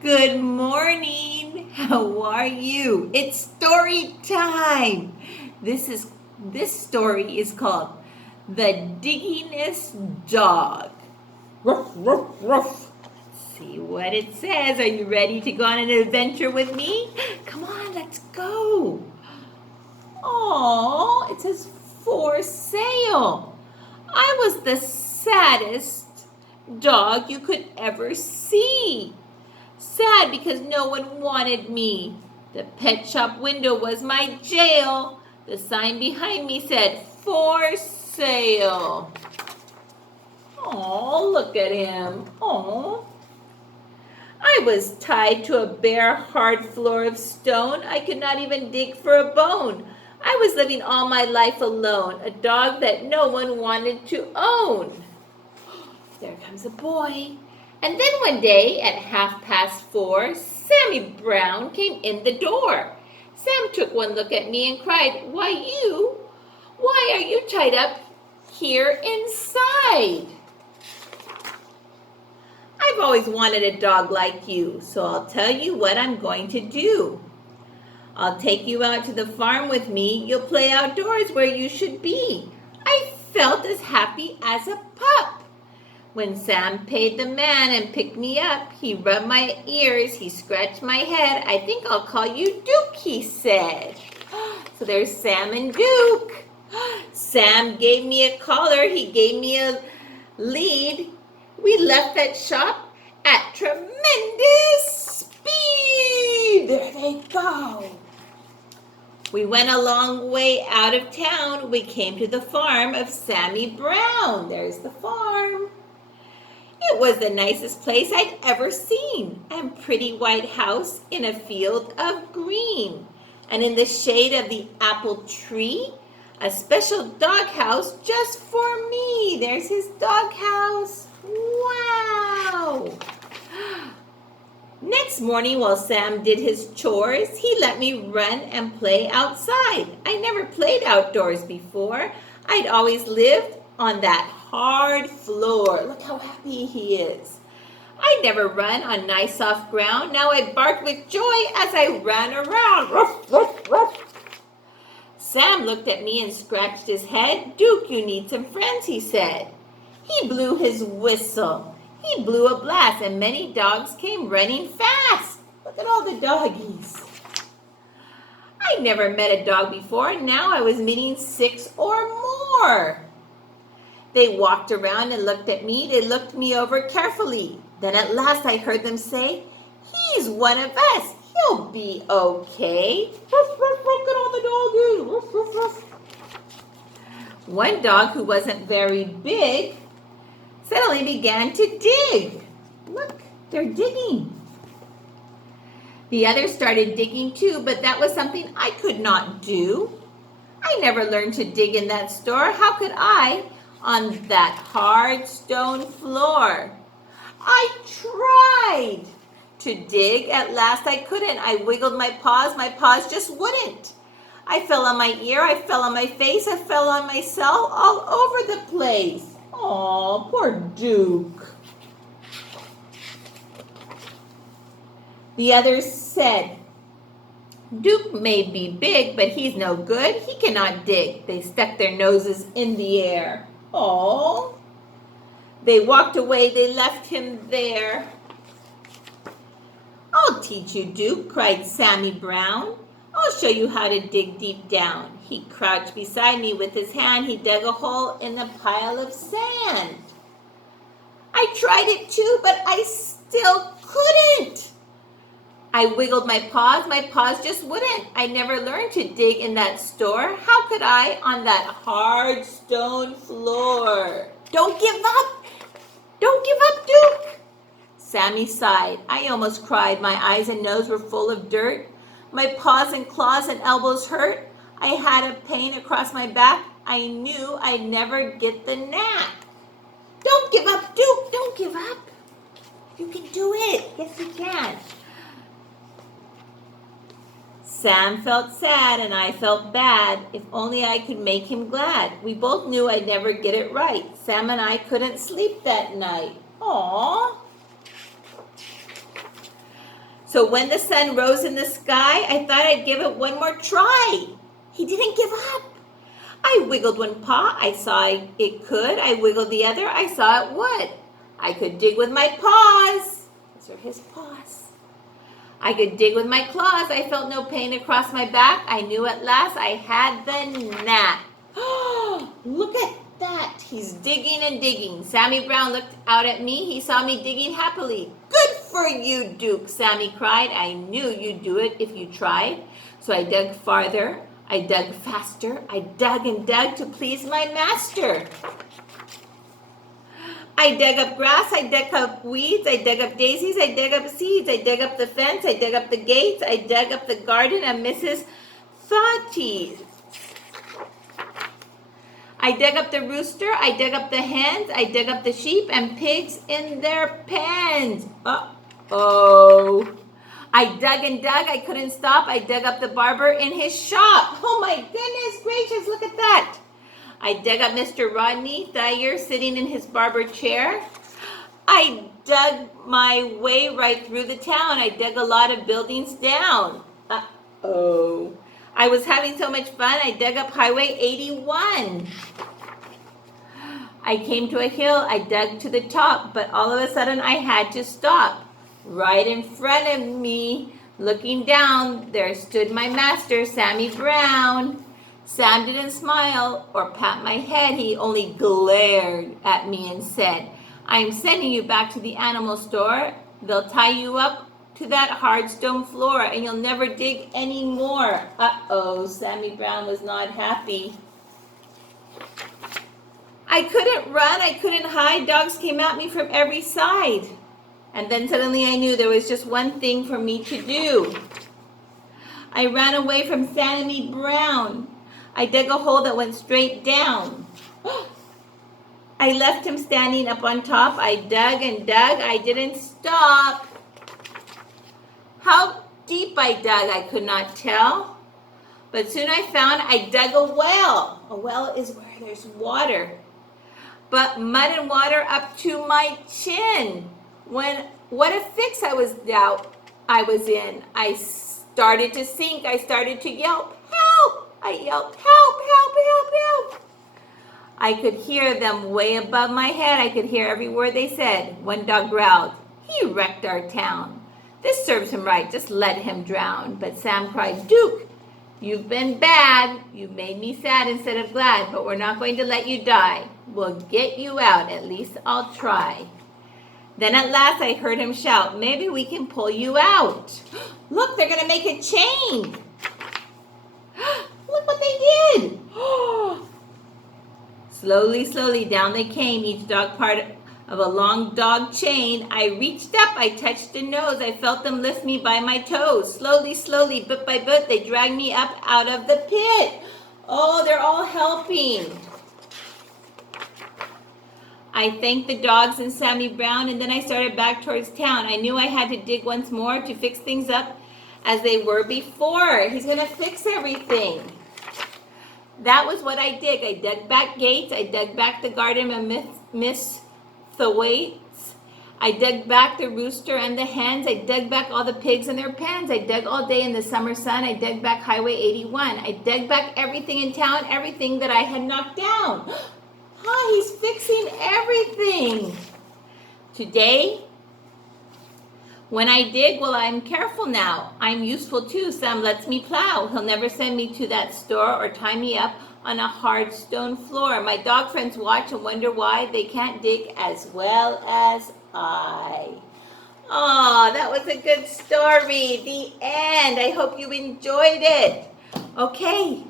Good morning. How are you? It's story time. This story is called The Digging-EST Dog. Ruff, ruff, ruff. See what it says. Are you ready to go on an adventure with me? Come on, let's go. Oh, it says for sale. I was the saddest dog you could ever see. Sad because no one wanted me. The pet shop window was my jail. The sign behind me said, for sale. Oh, look at him. Oh. I was tied to a bare, hard floor of stone. I could not even dig for a bone. I was living all my life alone, a dog that no one wanted to own. There comes a boy. And then one day at 4:30, Sammy Brown came in the door. Sam took one look at me and cried, why are you tied up here inside? I've always wanted a dog like you, so I'll tell you what I'm going to do. I'll take you out to the farm with me. You'll play outdoors where you should be. I felt as happy as a pup. When Sam paid the man and picked me up, he rubbed my ears, he scratched my head. I think I'll call you Duke, he said. So there's Sam and Duke. Sam gave me a collar, he gave me a lead. We left that shop at tremendous speed. There they go. We went a long way out of town. We came to the farm of Sammy Brown. There's the farm. It was the nicest place I'd ever seen. A pretty white house in a field of green. And in the shade of the apple tree, a special doghouse just for me. There's his doghouse. Wow! Next morning, while Sam did his chores, he let me run and play outside. I never played outdoors before. I'd always lived on that hard floor. Look how happy he is. I never run on nice soft ground. Now I barked with joy as I ran around. Ruff, ruff, ruff. Sam looked at me and scratched his head. Duke, you need some friends, he said. He blew his whistle. He blew a blast and many dogs came running fast. Look at all the doggies. I never met a dog before and now I was meeting 6 or more. They walked around and looked at me. They looked me over carefully. Then at last I heard them say, he's one of us. He'll be okay. Ruff, ruff, look at all the doggies. Ruff, ruff, ruff. One dog who wasn't very big suddenly began to dig. Look, they're digging. The others started digging too, but that was something I could not do. I never learned to dig in that store. How could I on that hard stone floor? I tried to dig. At last I couldn't. I wiggled my paws just wouldn't. I fell on my ear, I fell on my face, I fell on myself, all over the place. Oh, poor Duke. The others said, Duke may be big, but he's no good. He cannot dig. They stuck their noses in the air. Oh. They walked away. They left him there. I'll teach you, Duke, cried Sammy Brown. I'll show you how to dig deep down. He crouched beside me with his hand. He dug a hole in the pile of sand. I tried it too, but I still couldn't. I wiggled my paws just wouldn't. I never learned to dig in that store. How could I on that hard stone floor? Don't give up. Don't give up, Duke. Sammy sighed. I almost cried. My eyes and nose were full of dirt. My paws and claws and elbows hurt. I had a pain across my back. I knew I'd never get the knack. Don't give up, Duke. Don't give up. You can do it. Yes, you can. Sam felt sad and I felt bad. If only I could make him glad. We both knew I'd never get it right. Sam and I couldn't sleep that night. Aww. So when the sun rose in the sky, I thought I'd give it one more try. He didn't give up. I wiggled one paw, I saw it could. I wiggled the other, I saw it would. I could dig with my paws. Those are his paws. I could dig with my claws. I felt no pain across my back. I knew at last I had the knack. Oh, look at that. He's digging and digging. Sammy Brown looked out at me. He saw me digging happily. Good for you, Duke, Sammy cried. I knew you'd do it if you tried. So I dug farther. I dug faster. I dug and dug to please my master. I dug up grass, I dug up weeds, I dug up daisies, I dug up seeds, I dug up the fence, I dug up the gates, I dug up the garden of Mrs. Stoty. I dug up the rooster, I dug up the hens, I dug up the sheep and pigs in their pens. Uh-oh. I dug and dug, I couldn't stop. I dug up the barber in his shop. Oh my goodness gracious, look at that. I dug up Mr. Rodney Thayer sitting in his barber chair. I dug my way right through the town. I dug a lot of buildings down. Uh-oh. I was having so much fun, I dug up Highway 81. I came to a hill, I dug to the top, but all of a sudden I had to stop. Right in front of me, looking down, there stood my master, Sammy Brown. Sam didn't smile or pat my head. He only glared at me and said, I'm sending you back to the animal store. They'll tie you up to that hard stone floor and you'll never dig anymore. Uh-oh, Sammy Brown was not happy. I couldn't run, I couldn't hide. Dogs came at me from every side. And then suddenly I knew there was just one thing for me to do. I ran away from Sammy Brown. I dug a hole that went straight down. I left him standing up on top. I dug and dug. I didn't stop. How deep I dug, I could not tell. But soon I found I dug a well. A well is where there's water. But mud and water up to my chin. What a fix I was in. I started to sink. I started to yelp. Help! I yelped, help, help, help, help. I could hear them way above my head. I could hear every word they said. One dog growled, he wrecked our town. This serves him right, just let him drown. But Sam cried, Duke, you've been bad. You've made me sad instead of glad, but we're not going to let you die. We'll get you out, at least I'll try. Then at last I heard him shout, maybe we can pull you out. Look, they're going to make a chain. Look what they did. Slowly, slowly down they came, each dog part of a long dog chain. I reached up, I touched a nose, I felt them lift me by my toes. Slowly, slowly, bit by bit, they dragged me up out of the pit. Oh, they're all helping. I thanked the dogs and Sammy Brown, and then I started back towards town. I knew I had to dig once more to fix things up as they were before. He's going to fix everything. That was what I did. I dug back gates. I dug back the garden of Miss Thwaites. I dug back the rooster and the hens. I dug back all the pigs in their pens. I dug all day in the summer sun. I dug back Highway 81. I dug back everything in town, everything that I had knocked down. He's fixing everything. Today, when I dig, well, I'm careful now. I'm useful too. Sam lets me plow. He'll never send me to that store or tie me up on a hard stone floor. My dog friends watch and wonder why they can't dig as well as I. Oh, that was a good story. The end. I hope you enjoyed it. Okay.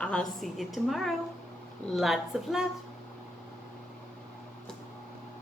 I'll see you tomorrow. Lots of love.